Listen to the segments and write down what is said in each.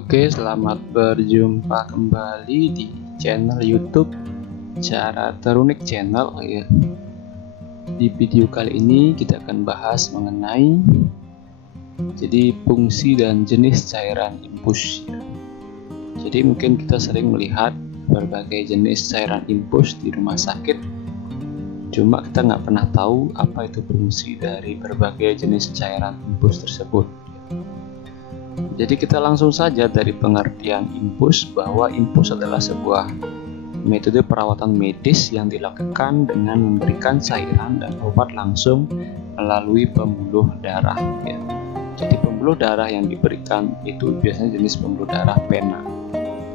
Oke, selamat berjumpa kembali di channel YouTube Cara Terunik Channel ya. Di video kali ini kita akan bahas mengenai fungsi dan jenis cairan infus ya. Jadi mungkin kita sering melihat berbagai jenis cairan infus di rumah sakit, cuma kita nggak pernah tahu apa itu fungsi dari berbagai jenis cairan infus tersebut. Jadi kita langsung saja dari pengertian infus, bahwa infus adalah sebuah metode perawatan medis yang dilakukan dengan memberikan cairan dan obat langsung melalui pembuluh darah ya. Jadi pembuluh darah yang diberikan itu biasanya jenis pembuluh darah pena.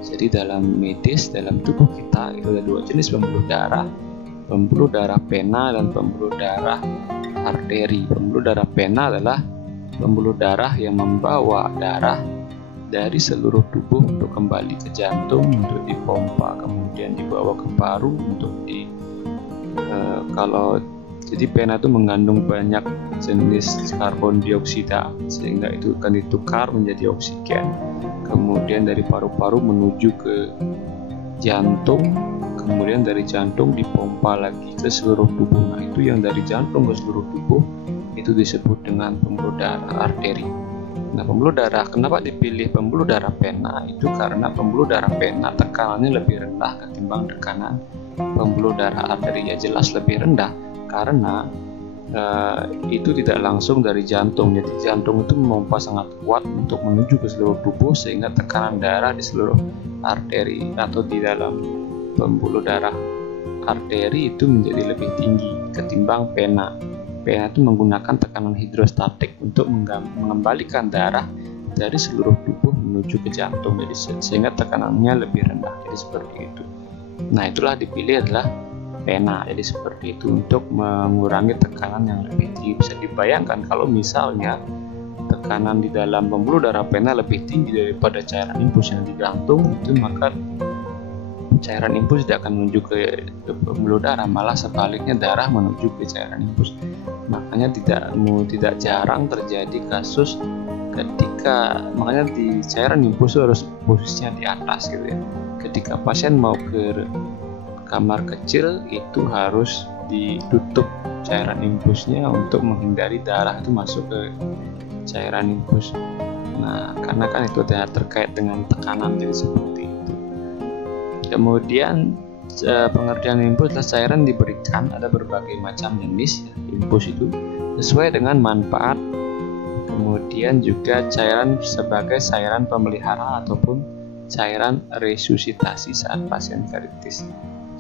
Jadi dalam medis, dalam tubuh kita itu ada dua jenis pembuluh darah pena dan pembuluh darah arteri. Pembuluh darah pena adalah pembuluh darah yang membawa darah dari seluruh tubuh untuk kembali ke jantung untuk dipompa, kemudian dibawa ke paru untuk jadi pena itu mengandung banyak jenis karbon dioksida sehingga itu akan ditukar menjadi oksigen, kemudian dari paru-paru menuju ke jantung, kemudian dari jantung dipompa lagi ke seluruh tubuh. Nah, itu yang dari jantung ke seluruh tubuh itu disebut dengan pembuluh darah arteri. Nah, pembuluh darah, kenapa dipilih pembuluh darah pena? Itu karena pembuluh darah pena tekanannya lebih rendah ketimbang tekanan pembuluh darah arteri. Ya jelas lebih rendah karena itu tidak langsung dari jantung. Jadi jantung itu memompa sangat kuat untuk menuju ke seluruh tubuh sehingga tekanan darah di seluruh arteri atau di dalam pembuluh darah arteri itu menjadi lebih tinggi ketimbang pena. Pena itu menggunakan tekanan hidrostatik untuk mengembalikan darah dari seluruh tubuh menuju ke jantung, jadi sehingga tekanannya lebih rendah. Jadi seperti itu. Nah, itulah dipilih adalah pena. Jadi seperti itu untuk mengurangi tekanan yang lebih tinggi. Bisa dibayangkan kalau misalnya tekanan di dalam pembuluh darah pena lebih tinggi daripada cairan infus yang di jantung, itu maka cairan infus tidak akan menuju ke pembuluh darah, malah sebaliknya darah menuju ke cairan infus. Makanya tidak jarang terjadi kasus makanya di cairan infus harus posisinya di atas gitu ya. Ketika pasien mau ke kamar kecil itu harus ditutup cairan infusnya untuk menghindari darah itu masuk ke cairan infus. Nah, karena kan itu terkait dengan tekanan, jadi seperti itu. Kemudian pengertian infus adalah cairan diberikan, ada berbagai macam jenis infus itu sesuai dengan manfaat. Kemudian juga cairan sebagai cairan pemelihara ataupun cairan resusitasi saat pasien kritis.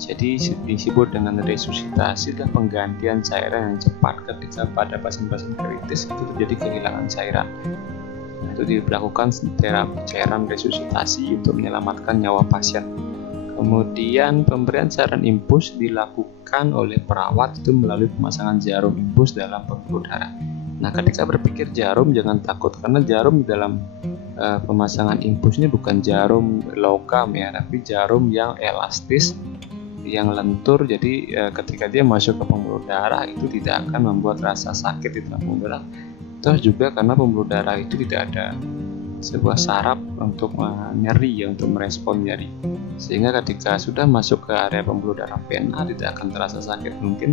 Jadi disebut dengan resusitasi adalah penggantian cairan yang cepat ketika pada pasien-pasien kritis itu terjadi kehilangan cairan. Nah, itu dilakukan terapi cairan resusitasi untuk menyelamatkan nyawa pasien. Kemudian pemberian cairan infus dilakukan oleh perawat itu melalui pemasangan jarum infus dalam pembuluh darah. Nah, ketika berpikir jarum jangan takut, karena jarum dalam pemasangan infusnya bukan jarum logam ya, tapi jarum yang elastis, yang lentur. Jadi ketika dia masuk ke pembuluh darah itu tidak akan membuat rasa sakit di dalam pembuluh darah. Terus juga karena pembuluh darah itu tidak ada sebuah saraf untuk nyeri ya, untuk merespon nyeri, sehingga ketika sudah masuk ke area pembuluh darah pena tidak akan terasa sakit. Mungkin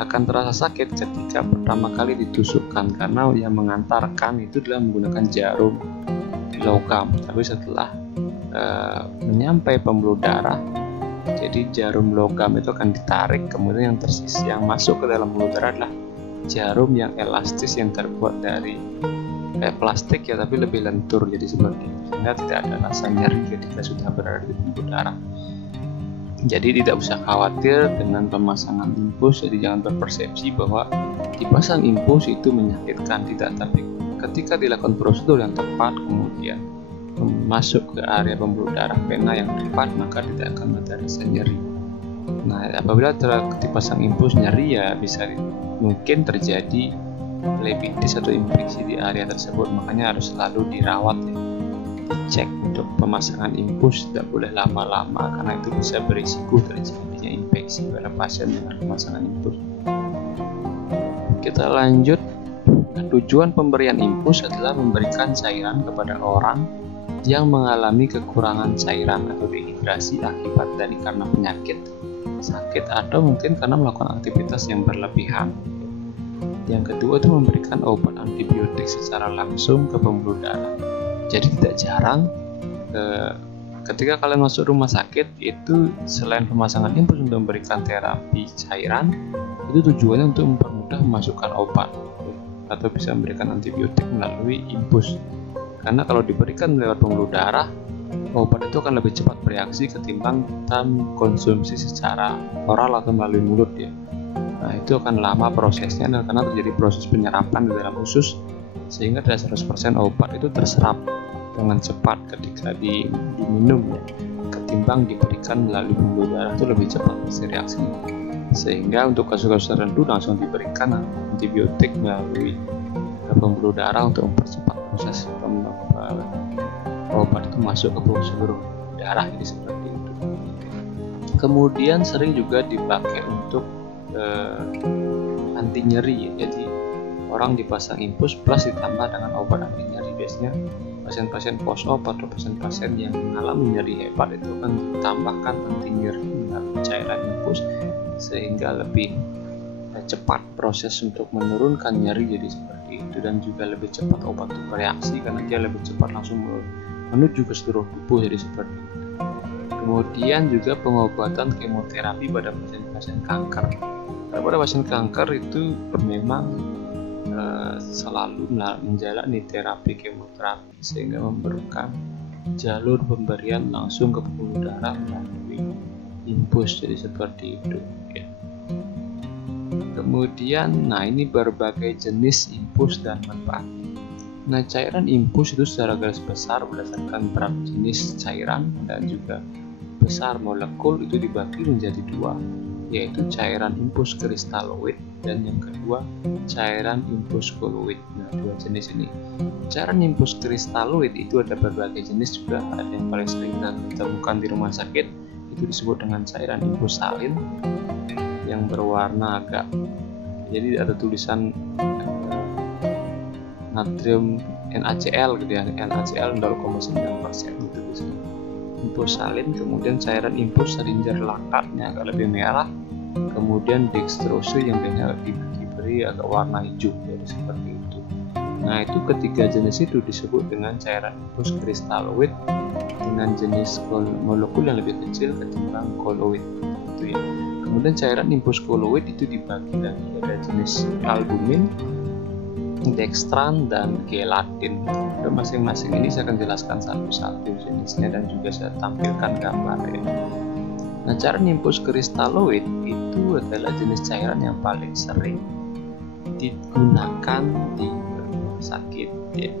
akan terasa sakit ketika pertama kali ditusukkan karena yang mengantarkan itu adalah menggunakan jarum logam, tapi setelah menyampai pembuluh darah, jadi jarum logam itu akan ditarik, kemudian yang tersisa yang masuk ke dalam pembuluh darah adalah jarum yang elastis yang terbuat dari plastik ya, tapi lebih lentur, jadi seperti itu, sehingga tidak ada rasa nyeri ketika sudah berada di pembuluh darah. Jadi tidak usah khawatir dengan pemasangan infus. Jadi jangan berpersepsi bahwa dipasang infus itu menyakitkan, tidak, tapi ketika dilakukan prosedur yang tepat kemudian masuk ke area pembuluh darah pena yang tepat, maka tidak akan ada rasa nyeri. Nah, apabila dipasang infus nyeri ya mungkin terjadi lebitis atau infeksi di area tersebut, makanya harus selalu dirawat ya. Dicek untuk pemasangan infus, tidak boleh lama-lama karena itu bisa berisiko terjadinya infeksi pada pasien dengan pemasangan infus. Kita lanjut. Tujuan pemberian infus adalah memberikan cairan kepada orang yang mengalami kekurangan cairan atau dehidrasi akibat dari karena penyakit, sakit, atau mungkin karena melakukan aktivitas yang berlebihan. Yang kedua itu memberikan obat antibiotik secara langsung ke pembuluh darah. Jadi tidak jarang ketika kalian masuk rumah sakit itu selain pemasangan infus untuk memberikan terapi cairan, itu tujuannya untuk mempermudah memasukkan obat atau bisa memberikan antibiotik melalui infus. Karena kalau diberikan lewat pembuluh darah, obat itu akan lebih cepat bereaksi ketimbang kita konsumsi secara oral atau melalui mulut ya. Nah, itu akan lama prosesnya dan karena terjadi proses penyerapan di dalam usus, sehingga tidak 100% obat itu terserap dengan cepat ketika diminum ya, ketimbang diberikan melalui pembuluh darah itu lebih cepat reaksi. Sehingga untuk kasus-kasus tertentu langsung diberikan antibiotik melalui pembuluh darah untuk mempercepat proses obat itu masuk ke seluruh darah, jadi seperti itu. Kemudian sering juga dipakai untuk anti nyeri ya. Jadi orang dipasang infus plus ditambah dengan obat anti nyeri. Biasanya pasien-pasien post-op atau pasien-pasien yang mengalami nyeri hebat itu akan ditambahkan anti nyeri melalui cairan infus sehingga lebih cepat proses untuk menurunkan nyeri, jadi seperti itu, dan juga lebih cepat obat itu bereaksi karena dia lebih cepat langsung menuju ke seluruh tubuh, jadi seperti itu. Kemudian juga pengobatan kemoterapi pada pasien-pasien kanker. Pada pasien kanker itu memang selalu menjalani terapi kemoterapi sehingga memerlukan jalur pemberian langsung ke pembuluh darah melalui infus, jadi seperti itu ya. Kemudian, ini berbagai jenis infus dan manfaat. Nah, cairan infus itu secara garis besar berdasarkan berat jenis cairan dan juga besar molekul itu dibagi menjadi dua, yaitu cairan infus kristaloid dan yang kedua cairan infus koloid. Nah, dua jenis ini. Cairan infus kristaloid itu ada berbagai jenis juga. Ada yang paling sering ditemukan di rumah sakit itu disebut dengan cairan infus salin yang berwarna agak, jadi ada tulisan natrium NaCl gitu ya, NaCl 0,9% gitu biasanya. Infus salin, kemudian cairan infus serinjer lakatnya agak lebih merah, kemudian dextrose yang biasanya diberi agak warna hijau, jadi seperti itu. Nah, itu ketiga jenis itu disebut dengan cairan infus kristaloid dengan jenis molekul yang lebih kecil ketimbang koloid itu ya. Kemudian cairan infus koloid itu dibagi lagi, ada jenis albumin, dextran, dan gelatin. Dan masing-masing ini saya akan jelaskan satu-satu jenisnya dan juga saya tampilkan gambarnya. Nah, cairan infus kristaloid itu adalah jenis cairan yang paling sering digunakan di rumah sakit ya.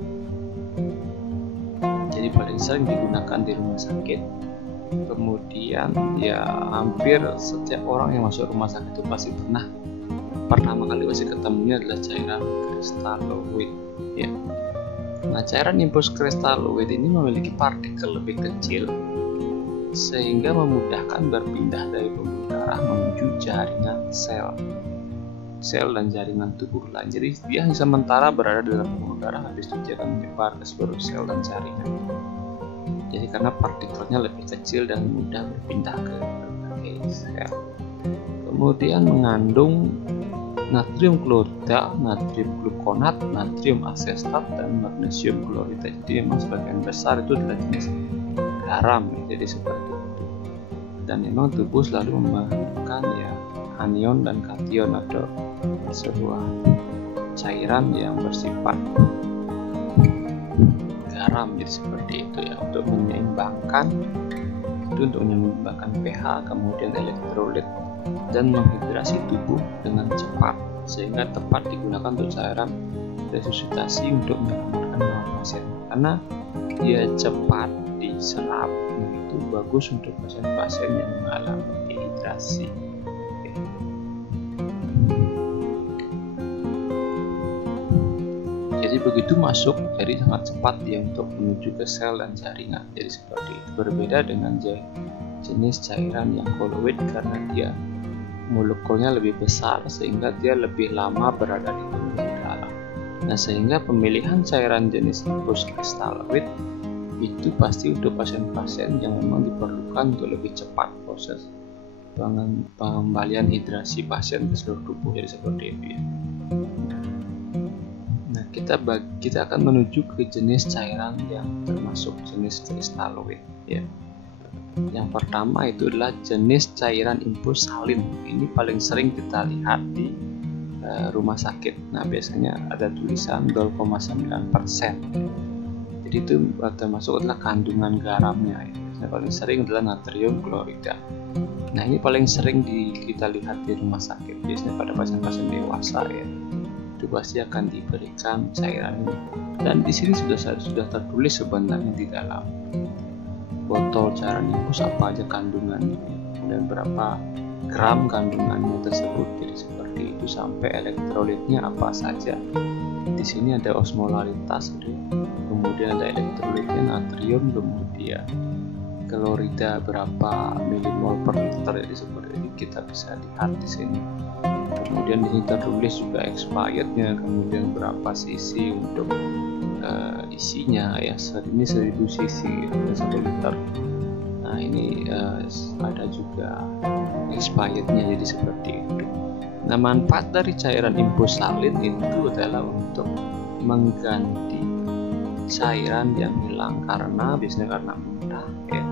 Jadi paling sering digunakan di rumah sakit. Kemudian ya hampir setiap orang yang masuk rumah sakit itu pasti pertama kali pasti ketemunya adalah cairan kristaloid ya. Nah, cairan infus kristaloid ini memiliki partikel lebih kecil sehingga memudahkan berpindah dari pembuluh darah menuju jaringan sel dan jaringan tubuh lain. Jadi dia sementara berada dalam pembuluh darah, habis itu dia akan menyebar ke seluruh sel dan jaringan. Jadi karena partikelnya lebih kecil dan mudah berpindah ke berbagai sel. Kemudian mengandung natrium klorida, natrium glukonat, natrium asetat, dan magnesium klorida. Jadi memang sebagian besar itu adalah jenis garam ya, jadi seperti itu. Dan memang tubuh selalu membutuhkan ya anion dan kation atau sebuah cairan yang bersifat garam, jadi seperti itu ya, untuk menyeimbangkan pH, kemudian elektrolit, dan menghidrasi tubuh dengan cepat sehingga tepat digunakan untuk cairan resusitasi untuk menyelamatkan nyawa pasien karena dia cepat diserap. Nah, itu bagus untuk pasien-pasien yang mengalami dehidrasi. Jadi begitu masuk, jadi sangat cepat dia untuk menuju ke sel dan jaringan. Jadi seperti itu, berbeda dengan jenis cairan yang koloid karena dia molekulnya lebih besar sehingga dia lebih lama berada di pembuluh darah. Nah, sehingga pemilihan cairan jenis infus kristaloid itu pasti untuk pasien-pasien yang memang diperlukan untuk lebih cepat proses pengembalian hidrasi pasien ke seluruh tubuh, jadi seperti itu ya. Nah, kita akan menuju ke jenis cairan yang termasuk jenis kristaloid ya. Yang pertama itu adalah jenis cairan infus salin. Ini paling sering kita lihat di rumah sakit. Nah, biasanya ada tulisan 0,9%. Jadi itu termasuk adalah kandungan garamnya ya. Yang paling sering adalah natrium klorida. Nah, ini paling sering kita lihat di rumah sakit, biasanya pada pasien-pasien dewasa ya. Itu pasti akan diberikan cairan ini. Dan di sini sudah tertulis sebenarnya di dalam botol cairan infus apa aja kandungannya dan berapa gram kandungannya tersebut. Jadi seperti itu, sampai elektrolitnya apa saja. Di sini ada osmolaritas, kemudian ada elektrolitnya natrium, kemudian klorida berapa milimol per liter, jadi seperti ini kita bisa lihat di sini. Kemudian di sini tertulis juga expirednya, kemudian berapa cc untuk isinya ya. Ini 1000 cc 1 liter. Nah, ini ada juga expirednya, jadi seperti itu. Nah, manfaat dari cairan infus salin itu adalah untuk mengganti cairan yang hilang biasanya karena muntah ya,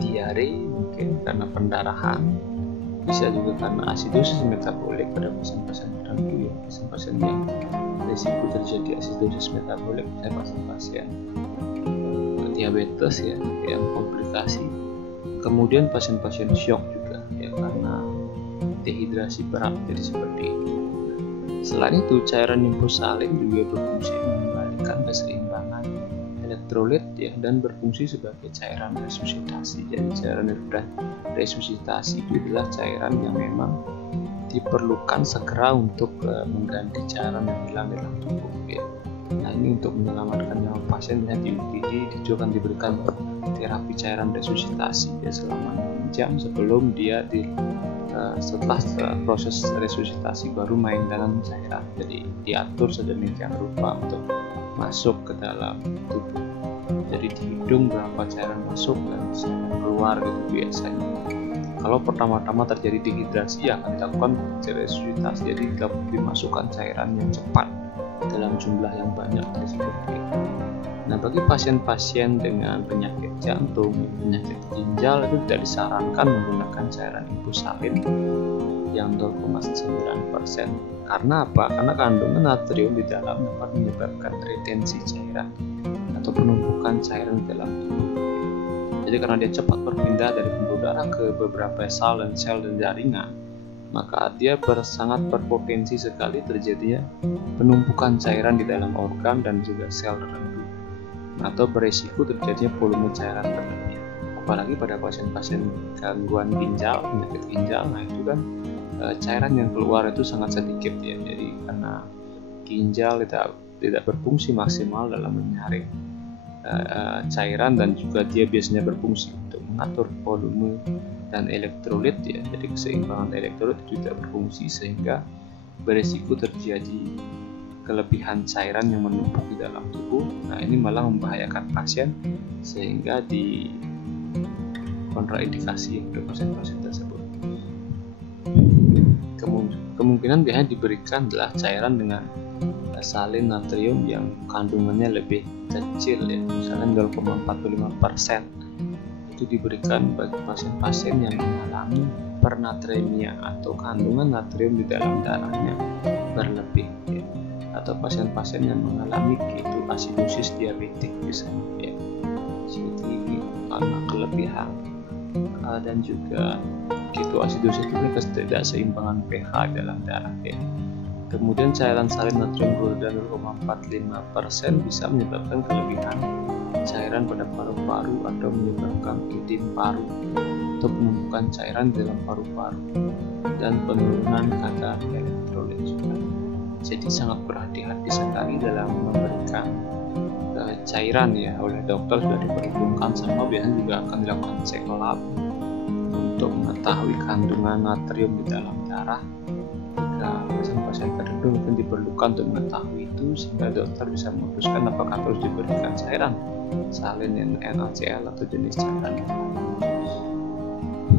diare, mungkin karena pendarahan, bisa juga karena asidosis metabolik pada pasien-pasien tertentu ya, pasien-pasien yang risiko terjadi asidosis metabolik, pasien-pasien diabetes ya yang komplikasi. Kemudian pasien-pasien shock juga ya karena dehidrasi berat, jadi seperti itu. Selain itu, cairan infus salin juga berfungsi mengembalikan keseimbangan elektrolit ya, dan berfungsi sebagai cairan resusitasi. Jadi cairan resusitasi itu adalah cairan yang memang diperlukan segera untuk mengganti cairan yang hilang dalam tubuh ya. Nah, ini untuk menyelamatkan nyawa pasien ya, di UGD itu akan diberikan terapi cairan resusitasi ya selama 6 jam sebelum dia setelah proses resusitasi baru main dalam cairan. Jadi diatur sedemikian rupa untuk masuk ke dalam tubuh. Jadi di hidung berapa cairan masuk dan cairan keluar gitu biasanya. Kalau pertama-tama terjadi dehidrasi ya akan dilakukan resusitasi, jadi dimasukkan cairan yang cepat dalam jumlah yang banyak seperti itu. Nah, bagi pasien-pasien dengan penyakit jantung, penyakit ginjal itu tidak disarankan menggunakan cairan infus salin yang 0,9%. Karena apa? Karena kandungan natrium di dalam dapat menyebabkan retensi cairan atau penumpukan cairan di dalam tubuh. Jadi karena dia cepat berpindah dari pembuluh darah ke beberapa sel dan jaringan, maka dia sangat berpotensi sekali terjadinya penumpukan cairan di dalam organ dan juga sel tertentu, atau beresiko terjadinya volume cairan berlebih. Apalagi pada pasien-pasien gangguan ginjal, penyakit ginjal, nah itu kan cairan yang keluar itu sangat sedikit ya. Jadi karena ginjal tidak berfungsi maksimal dalam menyaring cairan, dan juga dia biasanya berfungsi untuk mengatur volume dan elektrolit ya. Jadi keseimbangan elektrolit tidak berfungsi sehingga beresiko terjadi kelebihan cairan yang menumpuk di dalam tubuh. Nah, ini malah membahayakan pasien sehingga di kontraindikasi untuk pasien-pasien tersebut. Kemungkinan biasanya diberikan adalah cairan dengan salin natrium yang kandungannya lebih kecil ya, misalnya 0,45%. Itu diberikan bagi pasien-pasien yang mengalami pernatremia atau kandungan natrium di dalam darahnya berlebih ya, atau pasien-pasien yang mengalami ketoasidosis diabetik misalnya ya, jadi karena kelebihan dan juga ketoasidosis itu ketidakseimbangan pH dalam darah ya. Kemudian cairan salin natrium klorida 0,45% bisa menyebabkan kelebihan cairan pada paru-paru atau menyebabkan edim paru atau penumpukan cairan dalam paru-paru dan penurunan kadar elektrolit juga. Jadi sangat berhati-hati sekali dalam memberikan cairan ya. Oleh dokter sudah diperhitungkan, sama biasanya juga akan dilakukan cek lab untuk mengetahui kandungan natrium di dalam darah. Jika pasien-pasien tertentu mungkin diperlukan untuk mengetahui itu sehingga dokter bisa memutuskan apakah harus diberikan cairan salin yang NaCl atau jenis cairan yang lain.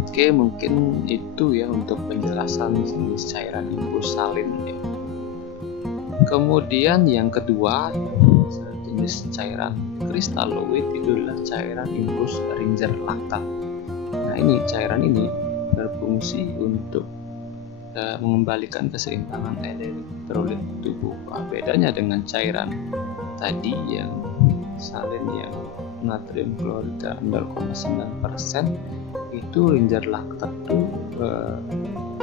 Oke, mungkin itu ya untuk penjelasan jenis cairan infus salin ya. Kemudian yang kedua, jenis cairan kristaloid itu adalah cairan infus Ringer laktat. Nah, ini cairan ini berfungsi untuk mengembalikan keseimbangan elektrolit tubuh. Bedanya dengan cairan tadi yang salin yang natrium klorida 0,9%, itu Ringer laktat itu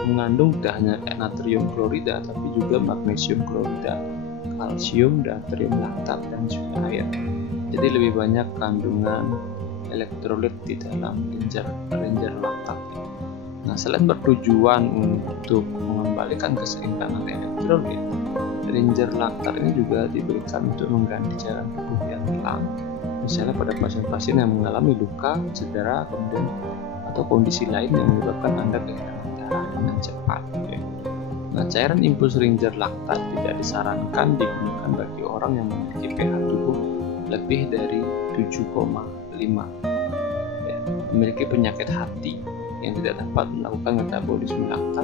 mengandung tidak hanya natrium klorida tapi juga magnesium klorida, kalsium, natrium laktat, dan juga air. Jadi lebih banyak kandungan elektrolit di dalam Ringer laktat. Nah, selain bertujuan untuk mengembalikan keseimbangan elektrolit, Ringer laktat ini juga diberikan untuk mengganti cairan tubuh yang hilang, misalnya pada pasien-pasien yang mengalami luka, cedera, kemudian atau kondisi lain yang menyebabkan Anda kehilangan darah dengan cepat. Nah, cairan infus Ringer laktat tidak disarankan digunakan bagi orang yang memiliki pH tubuh lebih dari 7,5, memiliki penyakit hati yang tidak dapat melakukan metabolisme laktat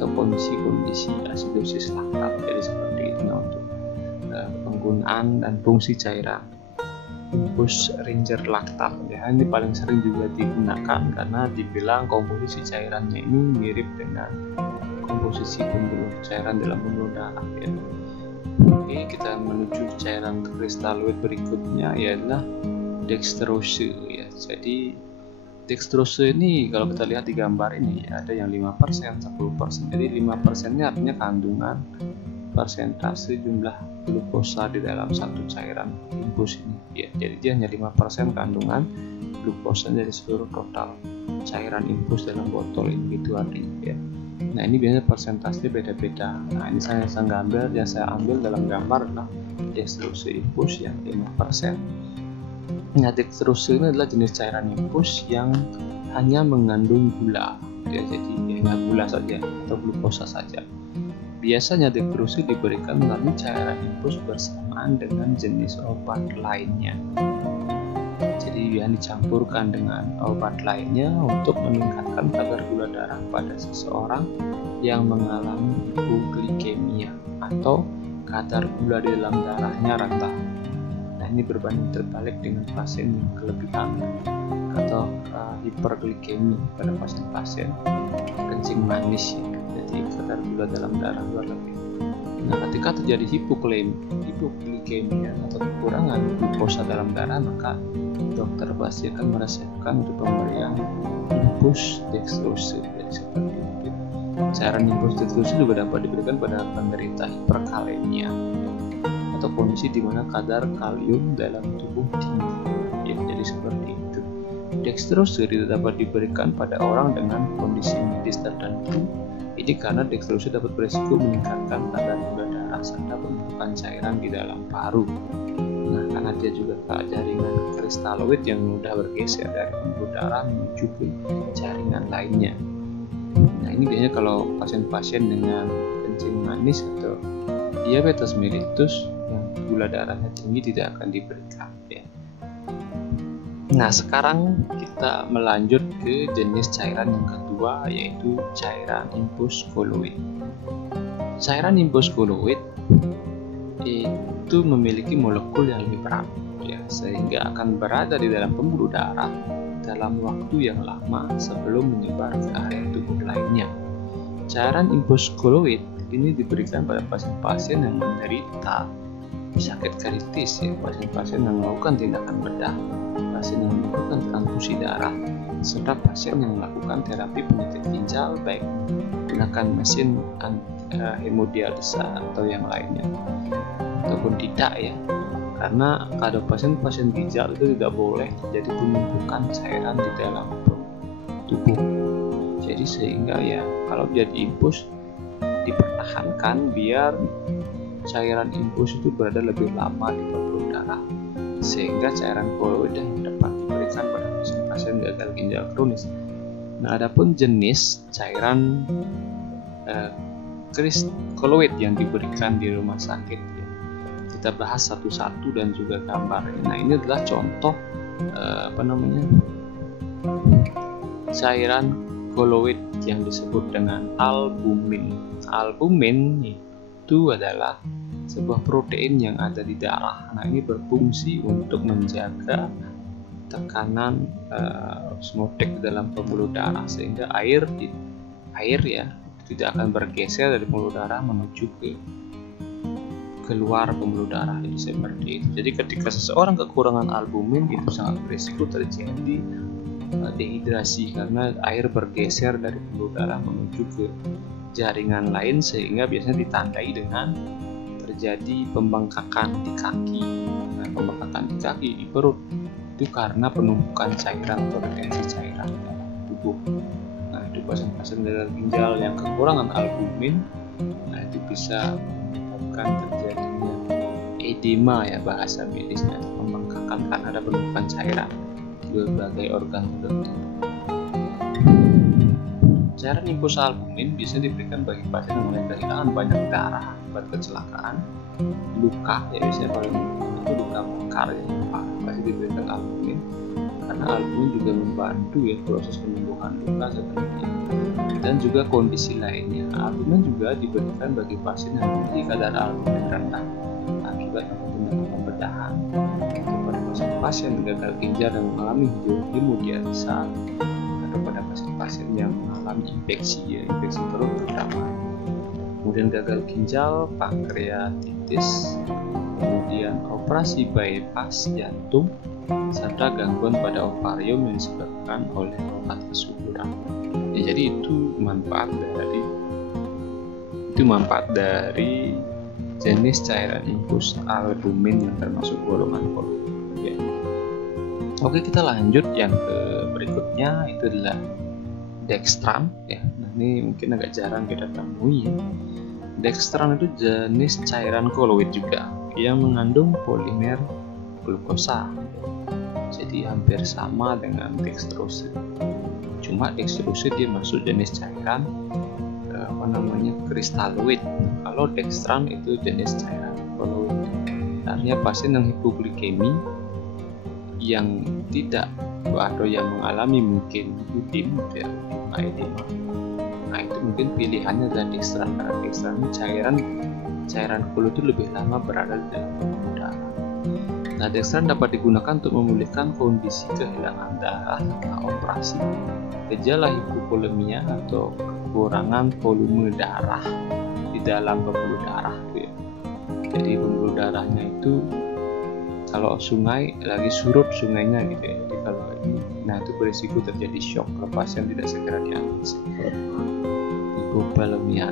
atau kondisi-kondisi asidosis laktat. Jadi seperti itu untuk penggunaan dan fungsi cairan infus Ringer laktat ya. Ini paling sering juga digunakan karena dibilang komposisi cairannya ini mirip dengan komposisi pembuluh cairan dalam pembuluh darah ya. Oke, kita menuju cairan kristaloid berikutnya yaitu dextrose ya. Jadi dextrose ini kalau kita lihat di gambar ini ada yang 5%, 10%. Jadi 5% ini artinya kandungan persentase jumlah glukosa di dalam satu cairan infus ini ya. Jadi dia hanya 5% kandungan glukosa dari seluruh total cairan infus dalam botol ini, itu artinya ya. Nah, ini biasanya persentasenya beda-beda. Nah, ini yang saya ambil dalam gambar adalah dextrose infus yang 5%. Nah, dextrose ini adalah jenis cairan infus yang hanya mengandung gula ya, jadi hanya gula saja atau glukosa saja. Biasanya dextrose diberikan melalui cairan infus bersamaan dengan jenis obat lainnya. Jadi yang dicampurkan dengan obat lainnya untuk meningkatkan kadar gula darah pada seseorang yang mengalami hipoglikemia atau kadar gula di dalam darahnya rendah. Nah, ini berbanding terbalik dengan pasien yang kelebihan atau hiperglikemi pada pasien-pasien kencing manis ya. Jadi kadar gula dalam darah berlebih. Nah, ketika terjadi hipoglikemia atau kekurangan glukosa dalam darah, maka dokter pasti akan meresepkan untuk pemberian infus dextrose. Jadi seperti itu. Cairan infus dextrose juga dapat diberikan pada penderita hiperkalemia atau kondisi di mana kadar kalium dalam tubuh tinggi. Ya, jadi seperti itu. Dextrose tidak dapat diberikan pada orang dengan kondisi medis tertentu. Ini karena dextrose dapat berisiko meningkatkan kadar gula darah serta penumpukan cairan di dalam paru. Nah, karena dia juga jaringan kristaloid yang mudah bergeser dari pembuluh darah menuju ke jaringan lainnya. Nah, ini biasanya kalau pasien-pasien dengan kencing manis atau diabetes mellitus yang gula darahnya tinggi tidak akan diberikan ya. Nah, sekarang kita melanjut ke jenis cairan yang kedua, yaitu cairan infus koloid. Cairan infus koloid itu memiliki molekul yang lebih berat ya, sehingga akan berada di dalam pembuluh darah dalam waktu yang lama sebelum menyebar ke area tubuh lainnya. Cairan infus koloid ini diberikan pada pasien-pasien yang menderita sakit kritis ya, pasien-pasien yang melakukan tindakan bedah, pasien yang melakukan transfusi darah, serta pasien yang melakukan terapi penyakit ginjal baik menggunakan mesin hemodialisa atau yang lainnya ataupun tidak ya, karena kalau pasien-pasien ginjal itu tidak boleh terjadi penumpukan cairan di dalam tubuh. Jadi sehingga ya kalau jadi infus dipertahankan biar cairan infus itu berada lebih lama di pembuluh darah, sehingga cairan koloid yang dapat diberikan pada pasien-pasien gagal ginjal kronis. Nah, adapun jenis cairan koloid yang diberikan di rumah sakit ya, kita bahas satu-satu dan juga gambarnya. Nah, ini adalah contoh cairan koloid yang disebut dengan albumin. Albumin itu adalah sebuah protein yang ada di darah. Nah, ini berfungsi untuk menjaga tekanan osmotik dalam pembuluh darah sehingga air ya tidak akan bergeser dari pembuluh darah menuju ke keluar pembuluh darah. Jadi seperti itu. Jadi ketika seseorang kekurangan albumin itu sangat berisiko terjadi dehidrasi karena air bergeser dari pembuluh darah menuju ke jaringan lain sehingga biasanya ditandai dengan terjadi pembengkakan di kaki. Nah, pembengkakan di kaki, di perut itu karena penumpukan cairan atau retensi cairan dalam tubuh. Nah, itu pasien-pasien gagal ginjal yang kekurangan albumin, nah itu bisa menyebabkan terjadinya edema ya bahasa medisnya, pembengkakan karena ada penumpukan cairan di berbagai organ tertentu. Cairan infus albumin bisa diberikan bagi pasien yang mulai kehilangan banyak darah akibat kecelakaan, luka, ya biasanya paling itu luka bakar ya, pasti diberikan albumin karena albumin juga membantu ya proses penyembuhan luka seperti itu. Dan juga kondisi lainnya, albumin juga diberikan bagi pasien yang memiliki kadar albumin rendah akibat tindakan pembedahan kepada pasien gagal ginjal yang mengalami hemodialisa atau pada pasien-pasien yang mengalami infeksi perut terutama. Kemudian gagal ginjal, pankreatitis, kemudian operasi bypass jantung, serta gangguan pada ovarium yang disebabkan oleh obat kesuburan. Ya, jadi itu manfaat dari jenis cairan infus albumin yang termasuk golongan koloid. Ya. Oke, kita lanjut yang ke berikutnya, itu adalah dextran ya. Nah, ini mungkin agak jarang kita temui ya. Dextran itu jenis cairan koloid juga yang mengandung polimer glukosa. Jadi hampir sama dengan dextrose. Cuma dextrose dia masuk jenis cairan kristaloid. Kalau dextran itu jenis cairan koloid. Artinya pasien yang hipoglikemi yang tidak atau yang mengalami mungkin UDIM ya, edema. Nah, itu mungkin pilihannya adalah dextran karena dextran cairan koloid itu lebih lama berada di dalam pembuluh darah. Nah, dextran dapat digunakan untuk memulihkan kondisi kehilangan darah setelah operasi, gejala hipovolemia atau kekurangan volume darah di dalam pembuluh darah ya. Jadi pembuluh darahnya itu kalau sungai lagi surut sungainya gitu ya. Jadi kalau ini, nah itu berisiko terjadi shock kalau pasien tidak segera diatasi. Hipovolemia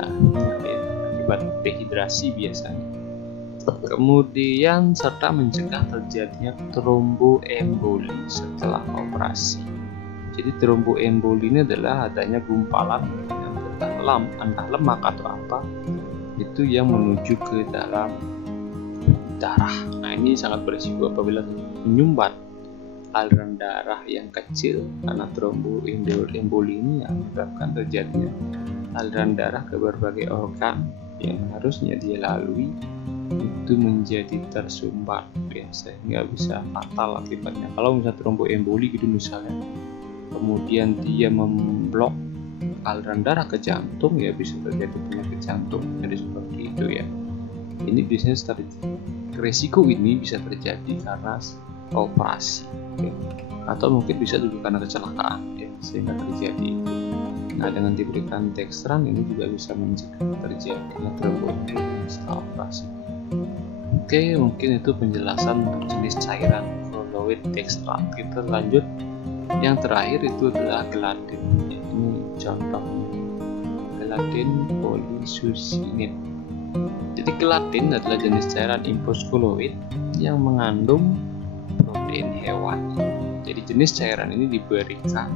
ya, akibat dehidrasi biasanya. Kemudian serta mencegah terjadinya tromboemboli setelah operasi. Jadi tromboemboli ini adalah adanya gumpalan yang entah lemak atau apa itu yang menuju ke dalam darah. Nah, ini sangat berisiko apabila menyumbat aliran darah yang kecil karena tromboemboli ini yang menyebabkan terjadinya aliran darah ke berbagai organ yang harusnya dia lalui itu menjadi tersumbat ya, sehingga bisa fatal akibatnya. Kalau misalnya tromboemboli gitu misalnya, kemudian dia memblok aliran darah ke jantung ya bisa terjadi penyakit jantung. Jadi seperti itu ya. Ini biasanya risiko ini bisa terjadi karena operasi ya. Atau mungkin bisa juga karena kecelakaan ya, sehingga terjadi itu. Nah, dengan diberikan dextran ini juga bisa mencegah terjadinya tromboemboli setelah operasi. Oke, mungkin itu penjelasan untuk jenis cairan koloid dextran. Kita lanjut. Yang terakhir itu adalah gelatin. Ini contohnya. Gelatin polysuccinate. Jadi gelatin adalah jenis cairan infus koloid yang mengandung protein hewan. Jadi jenis cairan ini diberikan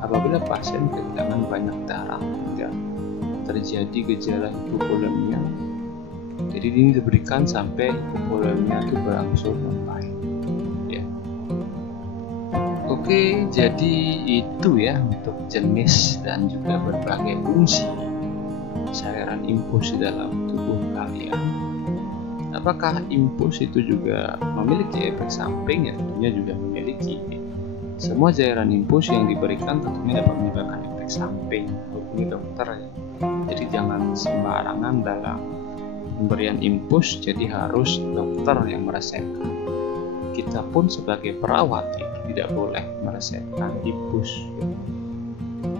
apabila pasien kehilangan banyak darah hingga terjadi gejala hipovolemia. Jadi ini diberikan sampai hipovolemia itu berangsur membaik. Ya. Oke, jadi itu ya untuk jenis dan juga berbagai fungsi cairan infus di dalam tubuh kalian. Apakah infus itu juga memiliki efek samping? Ya tentunya juga memiliki. Semua cairan infus yang diberikan tentunya dapat menyebabkan efek samping, hubungi dokter ya. Jadi jangan sembarangan dalam pemberian infus, jadi harus dokter yang meresepkan. Kita pun sebagai perawat tidak boleh meresepkan infus,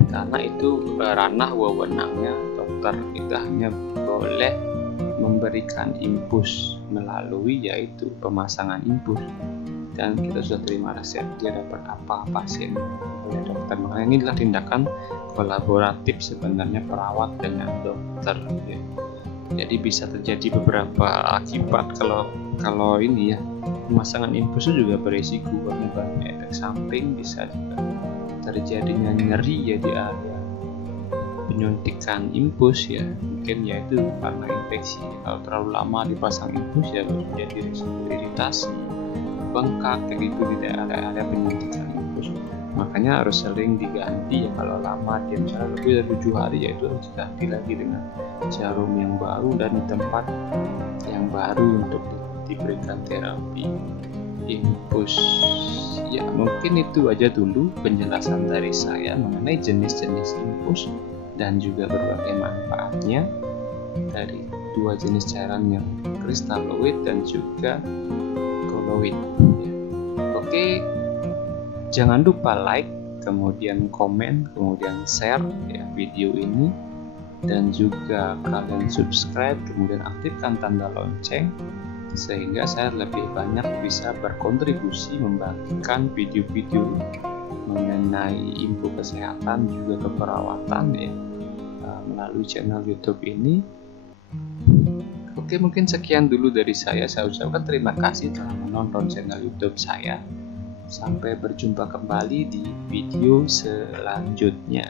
karena itu ranah wewenangnya dokter. Kita hanya boleh memberikan infus melalui yaitu pemasangan infus, dan kita sudah terima resep, dia dapat apa pasien oleh dokter. Makanya inilah tindakan kolaboratif sebenarnya perawat dengan dokter ya. Jadi bisa terjadi beberapa akibat kalau ini ya, pemasangan infus itu juga berisiko karena banyak efek samping. Bisa juga terjadinya nyeri ya di area penyuntikan infus ya, mungkin ya itu karena infeksi. Kalau terlalu lama dipasang infus ya menjadi risiko iritasi, bengkak kayak gitu di area penyuntikan infus. Makanya harus sering diganti ya, kalau lama dia misalnya lebih dari 7 hari ya itu harus diganti lagi dengan jarum yang baru dan di tempat yang baru untuk diberikan terapi infus. Ya mungkin itu aja dulu penjelasan dari saya mengenai jenis-jenis infus dan juga berbagai manfaatnya dari dua jenis cairan yang kristaloid dan juga koloid. Oke, jangan lupa like, kemudian komen, kemudian share ya video ini, dan juga kalian subscribe, kemudian aktifkan tanda lonceng sehingga saya lebih banyak bisa berkontribusi membagikan video-video mengenai info kesehatan juga keperawatan ya melalui channel YouTube ini. Oke, mungkin sekian dulu dari saya. Saya ucapkan terima kasih telah menonton channel YouTube saya. Sampai berjumpa kembali di video selanjutnya.